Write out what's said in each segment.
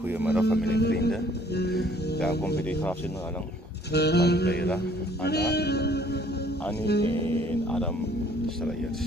Goedemiddag familie en vrienden. Welkom bij de grafzitting van Beira, Anna, Annie en Adam Strayers.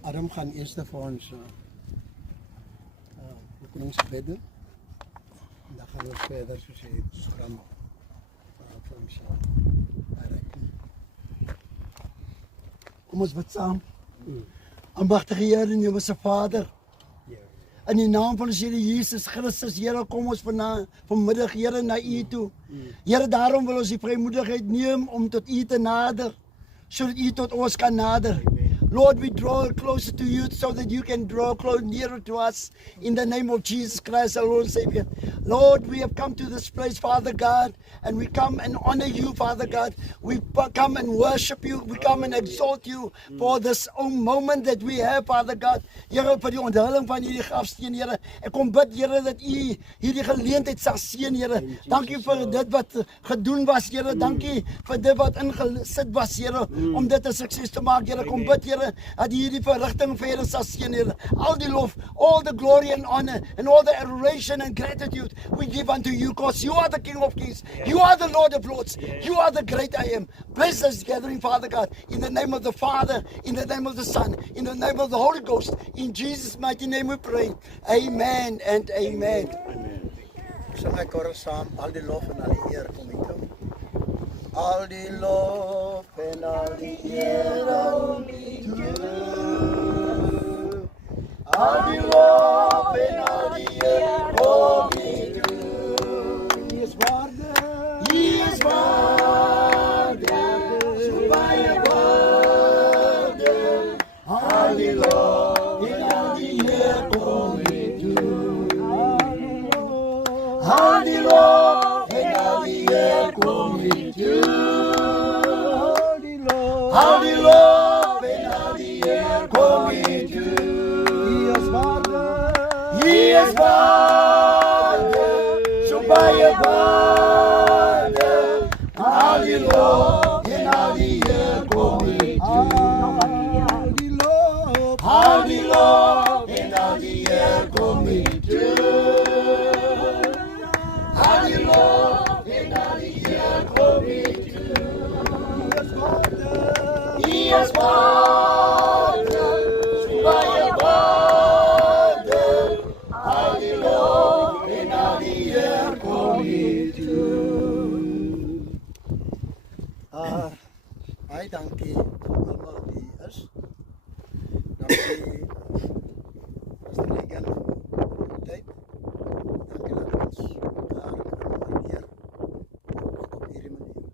Adam gaan eerst voor ons oefeningsbidden. En dan gaan we verder, zoals je het program voor ons bereiken. Kom ons bid saam. Almagtige Heer en Hemelse Vader. In die naam van ons Here Jesus Christus, Here, kom ons vanmiddag, Here, na U toe. Here, daarom wil ons die vrymoedigheid neem om tot U te nader, sodat U tot ons kan nader. Lord, we draw closer to you so that you can draw close nearer to us in the name of Jesus Christ, our Lord and Savior. Lord, we have come to this place, Father God, and we come and honor you, Father God. We come and worship you. We come and exalt you for this moment that we have, Father God. Here, vir die onthulling van hierdie grafsteen, Here. Ek kom bid, Here, dat U hierdie geleentheid sal seën, Here. Dankie vir dit wat gedoen was, Here. Dankie vir dit wat ingesit was, Here, om dit 'n sukses te maak, Here. Kom bid, Here, dat hierdie verrigting verder sal seën, Here. Al die lof, all the glory and honor, and all the adoration and gratitude we give unto you, because you are the King of Kings. You are the Lord of Lords. You are the great I am. Bless this gathering, Father God, in the name of the Father, in the name of the Son, in the name of the Holy Ghost. In Jesus' mighty name we pray. Amen and amen. Amen. Sing ek koor saam, al die lof en al die eer kom U toe. Al die lof en al die eer kom U toe. Al die lof en al die eer kom U toe. Hy is waardig. Hy is waardig, so baie waardig. Al die lof en al die eer kom U toe. Al die lof en al die eer kom U toe. Al die lof en al die eer kom U toe. Hy is waardig. Hy is waardig, so baie waardig. Al die lof en al die eer kom U toe. Al die lof. Al die lof en al die eer kom U toe. Al die lof en al die eer kom U toe. Baie dankie vir almal wie is. Dankie Pastor Regan vir die tyd. Dankie dat ons daar kan waardeer op hierdie manier.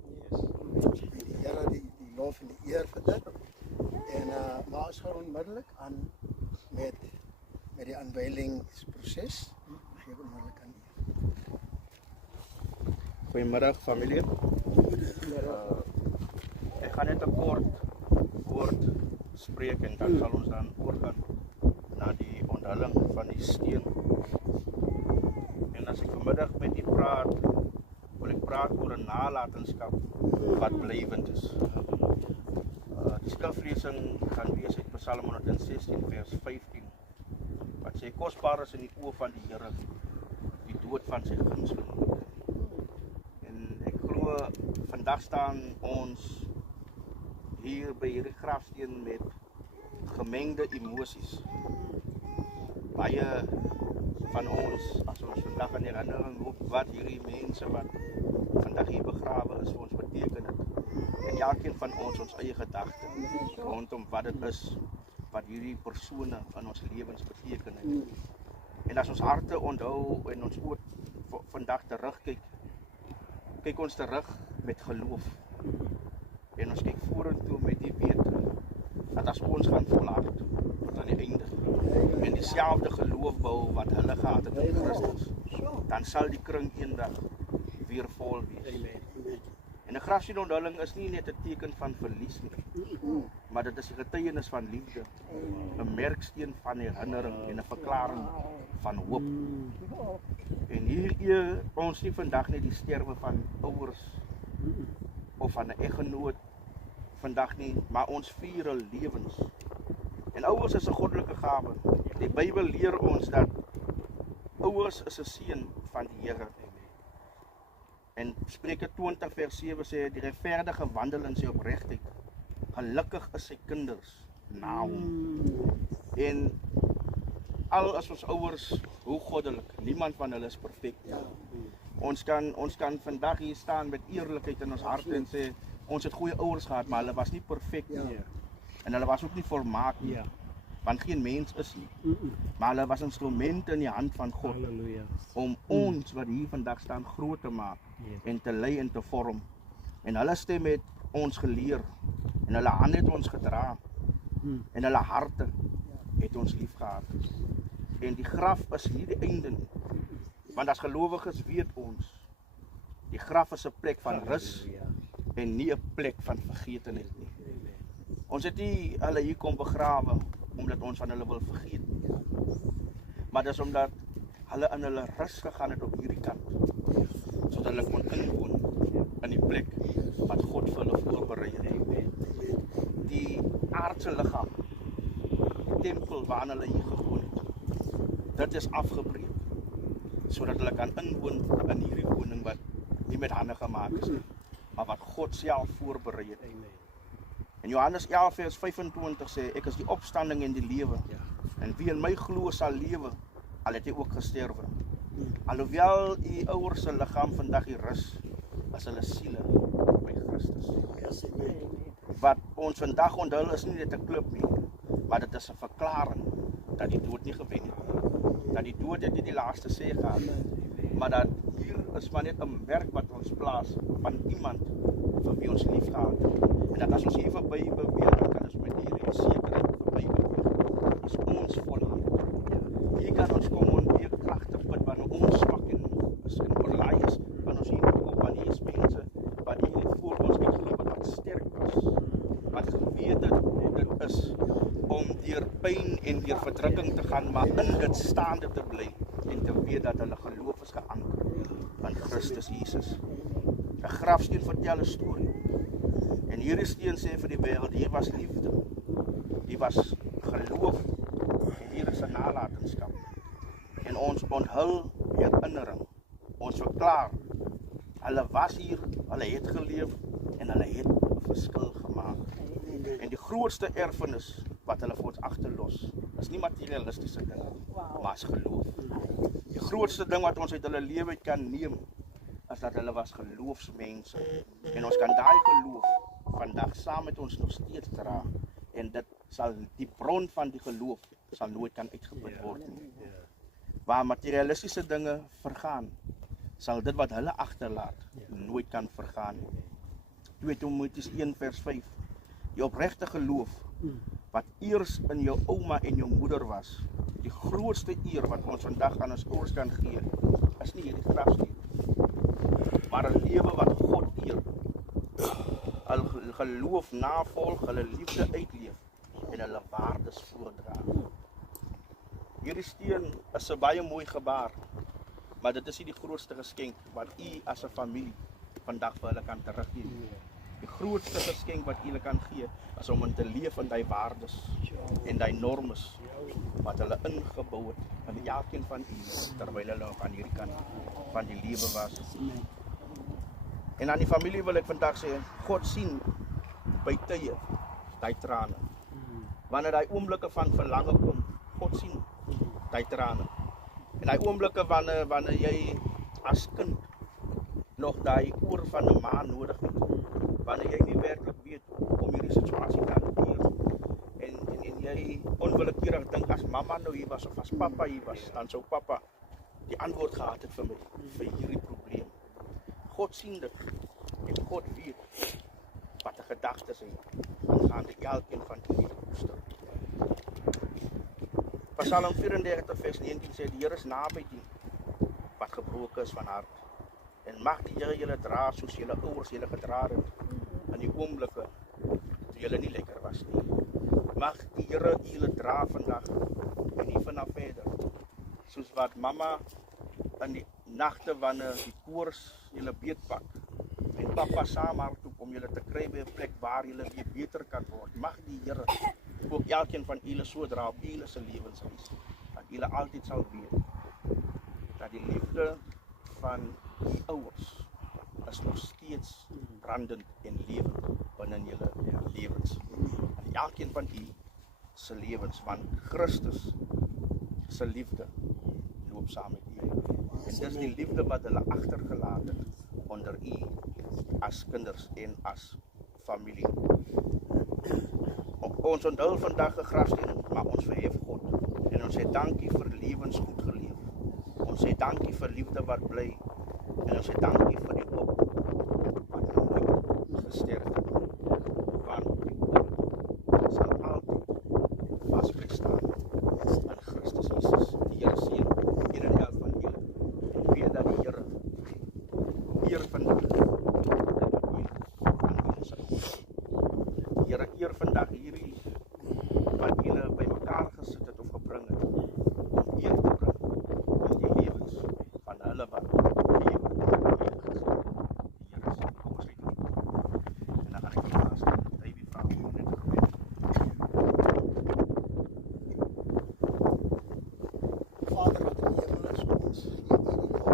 Die Here die lof en die eer vir dit. En maar ons gaan onmiddellik aan met die aanwylingsproses. Gee onmiddellik aan u. Goeiemiddag familie. Ek gaan net 'n kort woord spreek en dan sal ons dan oorgaan na die onthulling van die steen. En as ek vanmiddag met u praat, wil ek praat oor 'n nalatenskap wat blywend is. Die skriflesing gaan wees uit Psalm 116 vers 15 wat sê kosbaar is in die oë van die Here die dood van sy gunsteling. En ek glo vandag staan ons hier by hierdie grafsteen met gemengde emosies. Baie van ons, as ons vandag aan herinnering roep wat hierdie mense wat vandag hier begrawe is vir ons beteken het. En elkeen van ons eie gedagte rondom wat dit is wat hierdie persone in ons lewens beteken het. En as ons harte onthou en ons oor vandag terugkyk, kyk ons terug met geloof. En ons kyk vorentoe met die wete dat as ons gaan volhard tot aan die einde en dieselfde geloof bou wat hulle gehad het in Christus, dan sal die kring eendag weer vol wees. En 'n grafsteen-onthulling is nie net 'n teken van verlies nie, maar dit is 'n getuienis van liefde, 'n merksteen van herinnering en 'n verklaring van hoop. En hier eer ons nie vandag net die sterwe van ouers of van 'n eggenoot vandag nie, maar ons vier hul lewens. En ouers is 'n goddelike gawe. Die Bybel leer ons dat ouers is 'n seën van die Here. En Spreuke 20 vers 7 sê die regverdige wandel in sy opregtheid. Gelukkig is sy kinders na hom. En al as ons ouers, hoe goddelik, niemand van hulle is perfek. Ons kan vandag hier staan met eerlikheid in ons harte en sê ons het goeie ouers gehad, maar hulle was nie perfek nie. En hulle was ook nie volmaak nie. Want geen mens is nie. Maar hulle was instrumente in die hand van God. Om ons wat hier vandag staan groot te maak en te lei en te vorm. En hulle stem het ons geleer en hulle hande het ons gedra en hulle harte het ons lief gehad. En die graf is nie die einde nie. Want as gelowiges weet ons, die graf is 'n plek van rus en nie 'n plek van vergetenheid nie. Ons het nie hulle hier kom begrawe omdat ons van hulle wil vergeet. Maar dis omdat hulle in hulle rus gegaan het op hierdie kant, sodat hulle kon inwoon in die plek wat God vir hulle voorberei het. Die aardse liggaam, die tempel waarin hulle hier gewoon het, dit is afgebreek, sodat hulle kan inwoon in hierdie woning wat nie met hande gemaak is, maar wat God self voorberei het. En Johannes 11 vers 25 sê, ek is die opstanding en die lewe. En wie in my glo sal lewe, al het hy ook gesterwe. Alhoewel die ouers se liggaam vandag hier rus, is hulle siele by Christus. Wat ons vandag onthul is nie net 'n klip nie, maar dit is 'n verklaring dat die dood nie gewen het. Dat die dood het nie die laaste sê gehad, maar dat hier is maar net 'n werk wat ons plaas van iemand vir wie ons lief gehad het. En dat as ons hier verby beweeg, dan kan ons met hierdie sekerheid verby beweeg. Is ons volhard. Hier kan ons kom en weer kragte put wanneer ons swak en is en oorlaai is, van ons hier op van die mense wat hier voor ons uitgelewe wat sterk was, wat geweet het hoe dit is om deur pyn en deur verdrukking te gaan, maar in dit staande te bly en te weet dat hulle geloof is geanker in Christus Jesus. 'n Grafsteen vertel 'n storie. En hierdie steen sê vir die wêreld, hier was liefde, hier was geloof, en hier is 'n nalatenskap. En ons onthul herinnering, ons verklaar, hulle was hier, hulle het geleef, en hulle het 'n verskil gemaak. En die grootste erfenis wat hulle vir ons agterlos, is nie materialistiese dinge, maar is geloof. Die grootste ding wat ons uit hulle lewe kan neem, is dat hulle was geloofsmense. En ons kan daai geloof vandag saam met ons nog steeds dra. En dit sal die bron van die geloof sal nooit kan uitgeput word nie. Waar materialistiese dinge vergaan, sal dit wat hulle agterlaat nooit kan vergaan nie. 2 Timoteus 1 vers 5. Die opregte geloof wat eers in jou ouma en jou moeder was, die grootste eer wat ons vandag aan ons ouers kan gee, is nie hierdie grafsteen, maar 'n lewe wat God eer. Hulle geloof navolg, hulle liefde uitleef en hulle waardes voordra. Hierdie steen is 'n baie mooi gebaar, maar dit is nie die grootste geskenk wat u as 'n familie vandag vir hulle kan teruggee. Die grootste geskenk wat julle kan gee, is om in te leef in die waardes en die normes wat hulle ingebou het in elkeen van julle, terwyl hulle nog aan hierdie kant van die lewe was. En aan die familie wil ek vandag sê, God sien by tye die trane. Wanneer die oomblikke van verlange kom, God sien die trane. En die oomblikke wanneer jy as kind nog die oor van 'n ma nodig het, wanneer jy nie werklik weet hoe om hierdie situasie te hanteer en jy onwillekeurig dink as mamma nou hier was of as papa hier was, dan sou papa die antwoord gehad het vir my, vir hierdie probleem. God sien dit en God weet wat die gedagtes is aangaande elkeen van die koester. Psalm 34 vers 19 sê, die Here is naby die wat gebroken is van hart. En mag die Here julle dra soos julle ouers julle gedra het in die oomblikke toe julle nie lekker was nie. Mag die Here julle dra vandag en nie vanaf verder. Soos wat mamma in die nagte wanneer die koors julle beetpak en papa saamhardloop om julle te kry by 'n plek waar julle weer beter kan word. Mag die Here ook elkeen van julle so dra op julle se lewensreis, dat julle altyd sal weet dat die liefde van die ouers is nog steeds brandend en lewend binne julle lewens. En elkeen van u se lewens, want Christus se liefde loop saam met u. En dis die liefde wat hulle agtergelaat het onder u as kinders en as familie. Ons onthul vandag 'n grafsteen, maar ons verhef God. En ons sê dankie vir lewens goed geleef. Ons sê dankie vir liefde wat bly. En ons sê dankie vir die hoop wat nooit gesterf het. Want die hoop sal altyd vasbly staan in Christus Jesus. Die Here seën een en elk van julle. En weet dat die Here eer vandag die Here eer vandag hierdie wat julle bymekaar gesit het of gebring het, om eer te bring aan die lewens van hulle wat lewe. Die Here sê, kom ons kyk en dan gaan ek die laaste David vra om net te gebed. Vader wat in die hemel is, ons gee u die lof.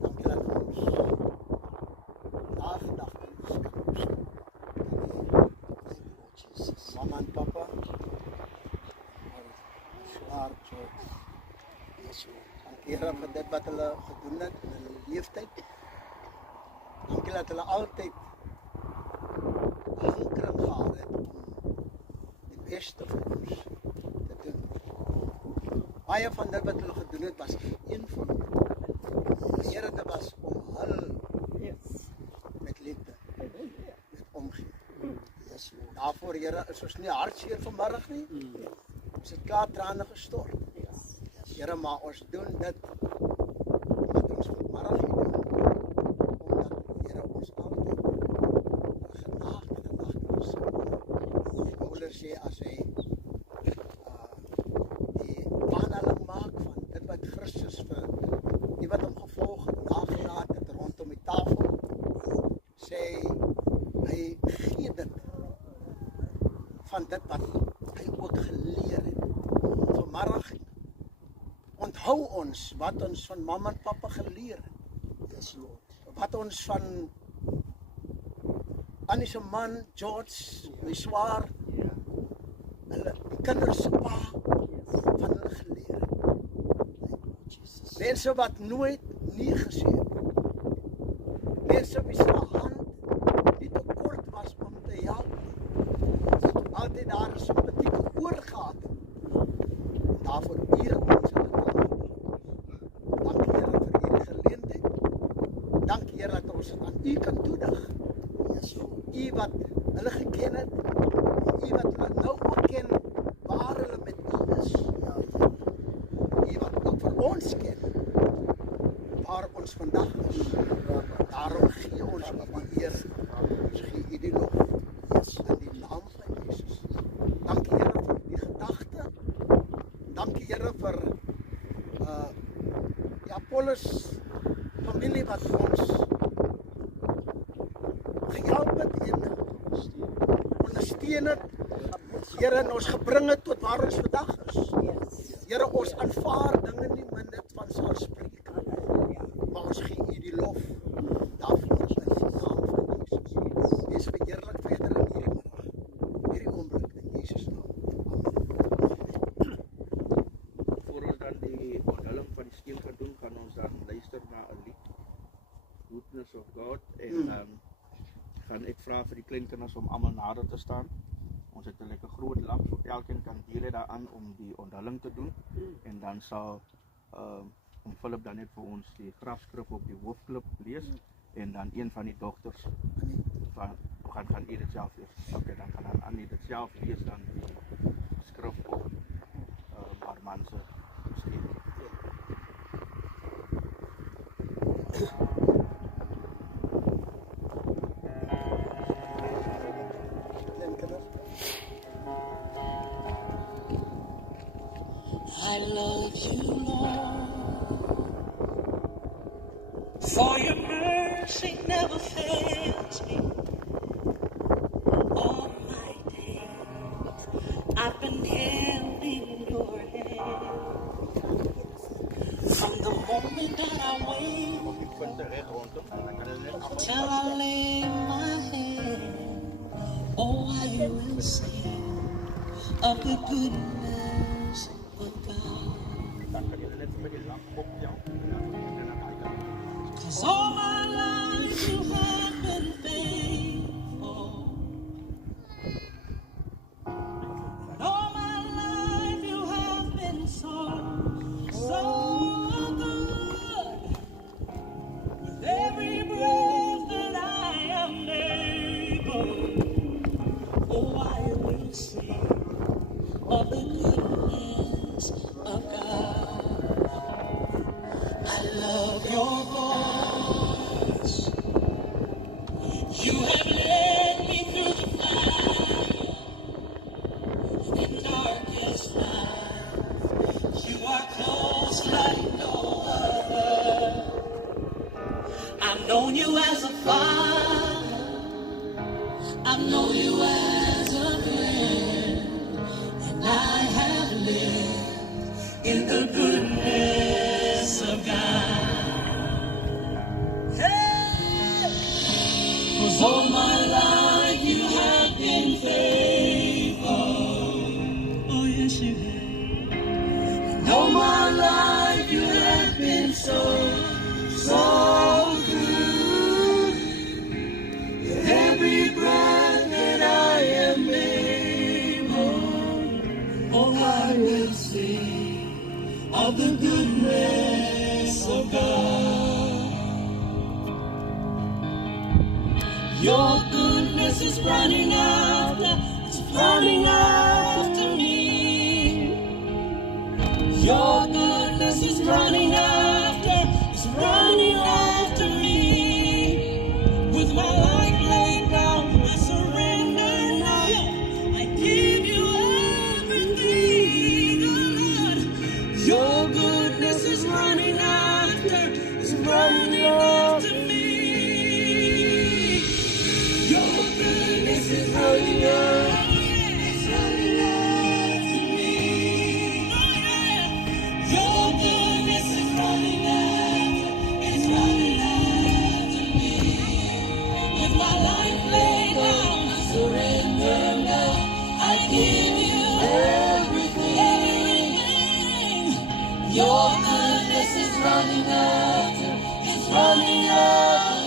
Dankie dat ons nagedagtenis kan opstel. Mama en papa, zwaar George. Dankie Here vir dit wat hulle gedoen het in hulle leeftyd. Dankie dat hulle altyd hankering gehad het om die beste vir ons te doen. Baie van dit wat hulle gedoen het was een van die Here, dit was om hulle met liefde met omgee. Daarvoor Here is ons nie hartseer vanmiddag nie. Ons het klaar trane gestort. Here, maar ons doen dit wat ons vanmiddag hier doen. Omdat Here ons altyd genaagd en gedagtenis sal. Paulus sê as hy die aanhaling maak van dit wat Christus vir die wat hom gevolg het, nagelaat het rondom die tafel, sê hy gee dit van dit wat hy ook geleer het. Vanmiddag onthou ons wat ons van mamma en papa geleer het. Wat ons van Annie se man, George, my swaar, hulle, die kinders se pa, van hulle geleer het. Mense wat nooit nie gesê het. Mense wie se hand nie te kort was om te help nie. Altyd daar 'n simpatieke oor gehad het. Daarvoor eer ons hulle naam. Dankie Here vir hierdie geleentheid. Dankie Here dat ons dit aan U kan toedig. U wat hulle geken het, U wat hulle nou ook ken waar hulle met U is. U wat ook vir ons ken waar ons vandag is. Daarom gee ons U die eer. Ons gee U die lof. In die naam van Jesus. Dankie Here vir die gedagte. Dankie Here vir die Apollos familie wat ons gehelp het en ondersteun het. Here, en ons gebring het tot waar ons vandag is. Here, ons aanvaar dinge nie min net van selfspreek. Maar ons gee U die lof daarvoor in die naam van Jesus. Wees verheerlik verder in hierdie middag, hierdie oomblik in Jesus naam. Voor ons dan die onthulling van die steen gaan doen, kan ons dan luister na 'n lied, Goodness of God, en gaan ek vra vir die kleinkinders om almal nader te staan. Ons het 'n lekker groot lamp, so elkeen kan deel daaraan om die onthulling te doen, en dan sal om Philip dan net vir ons die grafskrif op die hoofklip lees, en dan een van die dogters gaan dit self lees. Okay, dan kan Annie dit self lees, dan die skrif op haar man se steen. I love you, Lord, for your mercy never fails me. All my days I've been held in your hand. From the moment that I wake up till I lay my head, oh, I will sing of the goodness of God. 'Cause all my life you have been faithful. And all my life you have been so good. With every breath that I am able, oh, I will sing of the goodness of God. I love your voice. You have led me through the fire and darkest night. You are close like no other. I've known you as a father. I've known you as a friend. And I have lived in the goodness of God. Hey! 'Cause all my life you have been faithful. Oh, yes, you have. And all my life you have been so good. With every breath that I am able, oh, I will sing of the goodness of God. Your goodness is running after, it's running after me. Your goodness is running after, it's running after me. With my life laid down, I surrender now. I give you everything, oh Lord. Your goodness is running after, it's running after me. Your goodness is running after, it's running after me. Your goodness is running running after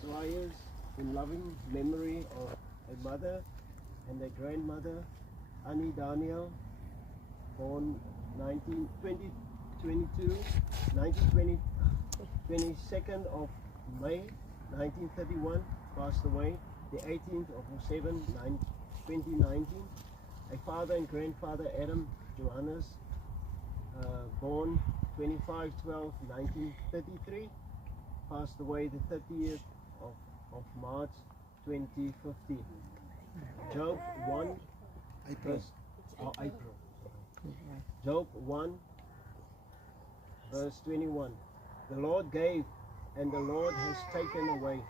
Flyers in loving memory of a mother and a grandmother, Annie Daniel, born 22nd of May 1931, passed away the 18th of 2019. A father and grandfather, Adam Johannes, born 25/12/1933, passed away the 30th of March 2015. Job 1, April. Job 1, verse 21. The Lord gave, and the Lord has taken away.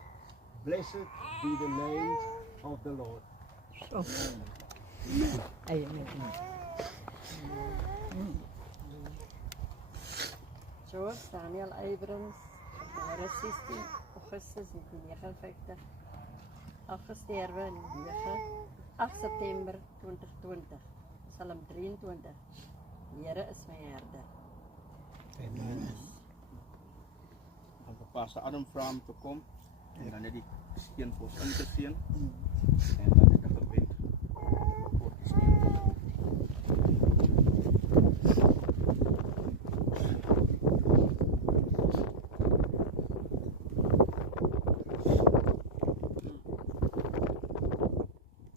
Blessed be the name of the Lord. George Daniel Abrams, geboren 16 Augustus 1959, afgesterwe in 8 September 2020, Psalm 23. Die Here is my herder. Dan vir Pastor Adam vra om te kom en dan net die steen vir ons in te seen en dan net 'n gebed voor die steen.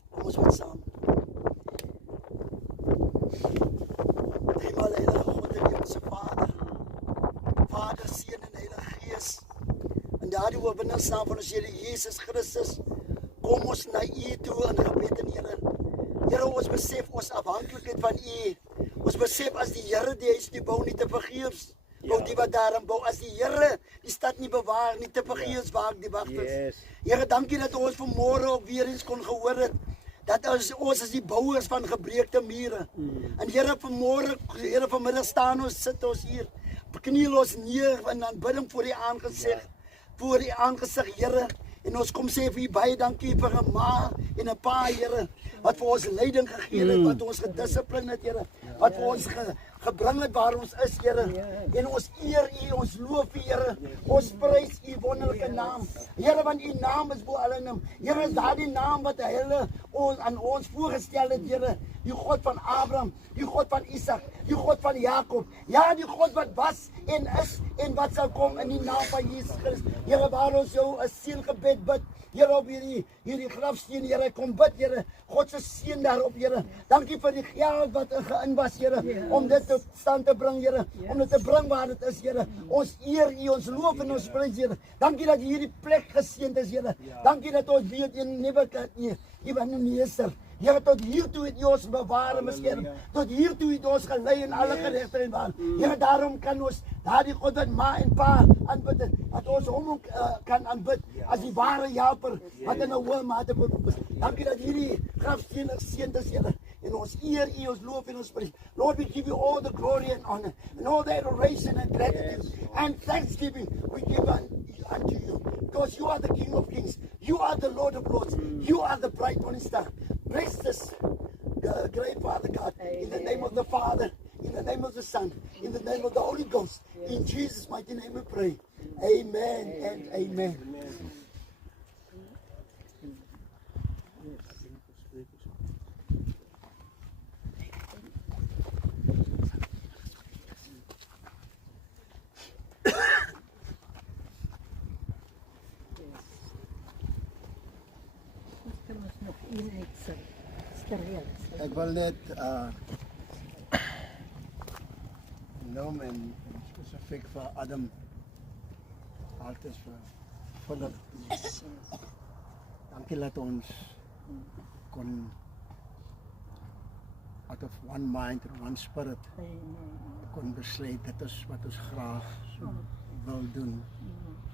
Kom ons wat saam. Hemel, Heilige God en Hemelse Vader, Vader, Seun en Heilige Gees, in daardie oorwinningsnaam van ons Here Jesus Christus, kom ons na U toe in gebed en Here. Here, ons besef ons afhanklikheid van U. Ons besef as die Here die huis nie bou nie te vergeefs, bou die wat daarin bou. As die Here die stad nie bewaar nie te vergeefs waak die wagters. Here, dankie dat ons vanmôre ook weer eens kon gehoor het dat ons is die bouers van gebreekte mure. En Here, vanmôre, Here, vanmiddag staan ons, sit ons hier, kniel ons neer in aanbidding voor U aangesig, Here. En ons kom sê vir U baie dankie vir 'n ma en 'n pa, Here, wat vir ons leiding gegee het, wat ons gedissipline het, Here, wat vir ons gebring het waar ons is, Here. En ons eer U, ons loof U, Here. Ons prys U wonderlike naam. Here, want U naam is bo alle naam. Here, is daardie naam wat hulle aan ons voorgestel het, Here. Die God van Abraham, die God van Isak, die God van Jakob. Ja, die God wat was en is en wat sal kom in die naam van Jesus Christus. Here, waar ons jou 'n seëngebed bid. Here, op hierdie grafsteen, Here, kom bid, Here. God se seën daarop, Here. Dankie vir die geld wat geïn was, Here, om dit tot stand te bring, Here. Om dit te bring waar dit is, Here. Ons eer U, ons loof en ons prys, Here. Dankie dat hierdie plek geseënd is, Here. Dankie dat ons weet in Nebuchadnezzar. Here, tot hiertoe het U ons bewaar en beskerm. Tot hiertoe het ons gelei in alle geregtigheid en waar. Here, daarom kan ons daardie God wat ma en pa aanbid, dat ons hom kan aanbid as die ware helper wat in 'n hoë mate beroep is. Dankie dat hierdie grafsteen geseënd is, Here. En ons eer U, ons loof en ons prys. Lord, we give You all the glory and honor and all the adoration and gratitude and thanksgiving we give unto You. Because You are the King of Kings. You are the Lord of Lords. You are the bright morning star. Bless this great Father God, in the name of the Father, in the name of the Son, in the name of the Holy Ghost. In Jesus' mighty name we pray. Amen and amen. Ek wil net noem en spesifiek vir Adam altyd vir Philip. Dankie dat ons kon out of one mind and one spirit kon besluit dit is wat ons graag wil doen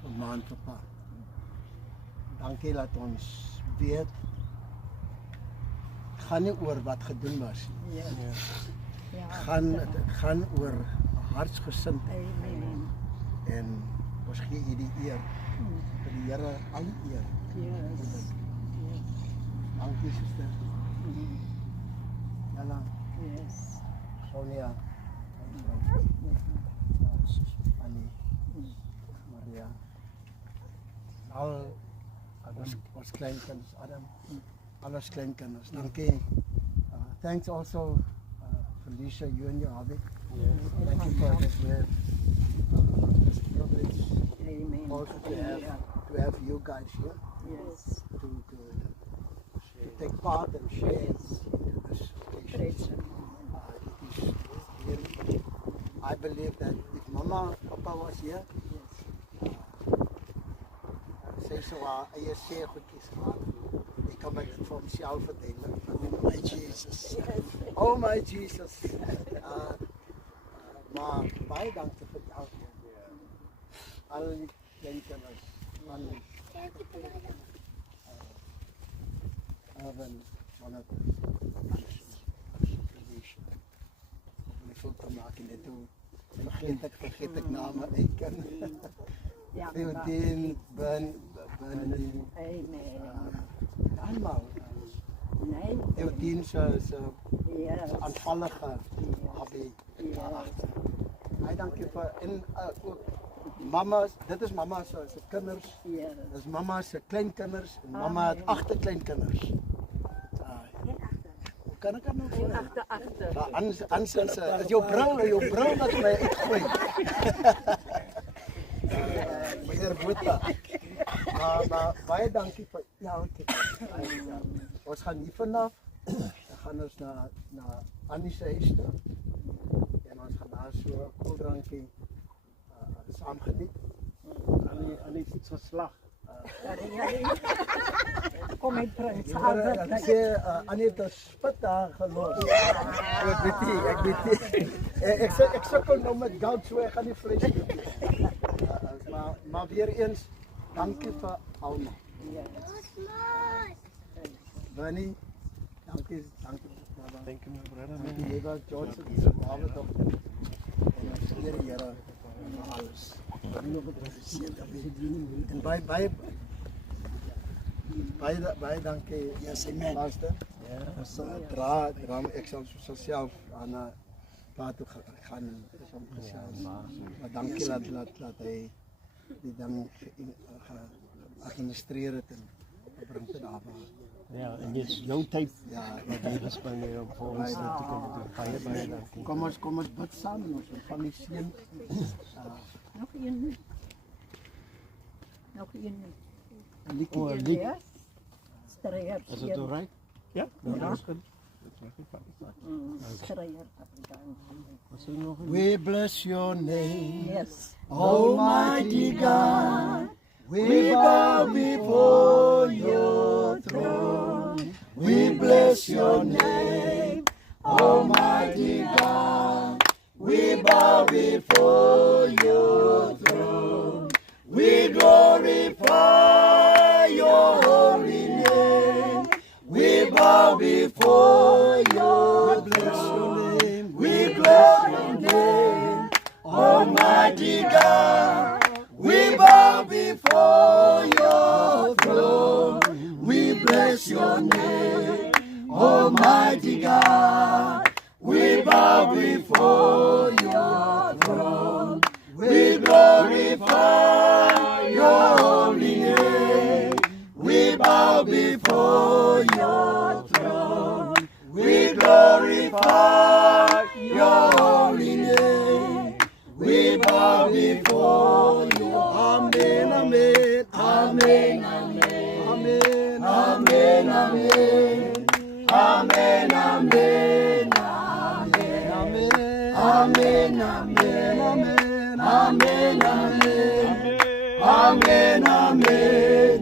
vir ma en papa. Dankie dat ons weet gaan nie oor wat gedoen was nie. Het gaan oor hartsgesind. Amen. En ons gee U die eer. Vir die Here al die eer. Yes. Dankie suster. Jana, Yes. Sonia, Annie, Maria. Al ons kleinkinders, Adam, al ons kleinkinders. Dankie. Thanks also Felicia, you and your hubby. Thank you for this word. It's a privilege Amen. also to have you guys here Yes. to take part and share in this occasion. Praise Him. It is really, I believe that if Mama, Papa was here, sy sou haar eie sê goedjies gehad. Ek kan my dit vir homself verduidelik. Oh my Jesus. Oh my Jesus. Maar baie dankie vir jou. Al die kleinkinders, man. Erwin, Jonathan, om die foto maak en dit toe vergeet ek name eiken. Ja, Theodien, Ben, Amen. allemaal. Nee. Theodien se Yes. aanvallige hobby. Baie dankie vir en ook mama, dit is mama se kinders. Yes. Dis mama se kleinkinders en mama het 8 kleinkinders. Kan ek nou voor? Agter. Ansins, is jou bril wat my uitgooi. Meneer Botha. Maar baie dankie vir ons gaan hier vanaf. Dan gaan ons na Annie se huis toe. En ons gaan daar so 'n koeldrankie saam geniet. Annie het verslag. Kom met prins. Ek sê Annie het 'n spit daar gelos. Ek weet nie. Ek sukkel nou met goud, so ek gaan nie vlees eet nie. Maar weer eens dankie vir almal. Benny, dankie baba. Thank you, my brother. Dankie Eva, George, se David dogter. En ons eer die Here vir alles. En baie dankie. Yes, amen. Luister. Ons dra ek sal self aan 'n plaas toe gaan en som gesels. Maar dankie dat hy die ding geadministreer het en bring dit daar. Ja, en dit is jou tyd. Ja, Wat jy bespandeer om vir ons dit te kan doen. Baie dankie. kom ons bid saam en ons van die seën. Nog een. Nog een. Liedjie. Oh, lied. Ja. Strijder. Is dit alright? Ja, dat is goed. Strijder. Wat is er nog? We bless your name, Yes. Almighty God. We bow before your throne. We bless your name, Almighty God. We bow before your throne. We glorify your holy name. We bow before your throne. We bless your name, Almighty God. We bow before your throne. We bless your name, Almighty God. We bow before your throne. We glorify your holy name. We bow before your throne. We glorify your holy name. We bow before you. Amen, amen, amen, amen, amen, amen, amen, amen, amen, amen, amen, amen, amen.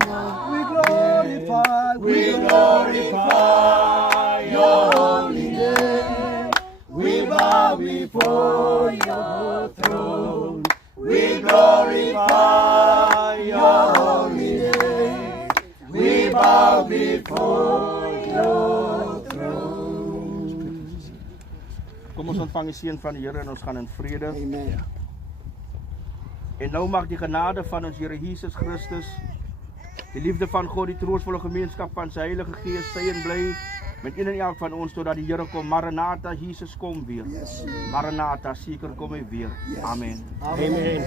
We glorify your holy name. We bow before your throne. We glorify your holy name. We bow before your throne. Kom ons ontvang die seën van die Here en ons gaan in vrede. Amen. En nou mag die genade van ons Here Jesus Christus, die liefde van God, die troostvolle gemeenskap van sy Heilige Gees, sy en bly met een en elk van ons totdat die Here kom. Maranatha, Jesus kom weer. Yes. Maranatha, seker kom hy weer. Amen. Amen.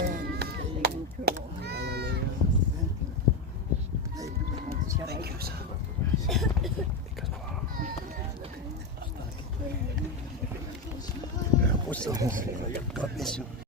God bless you.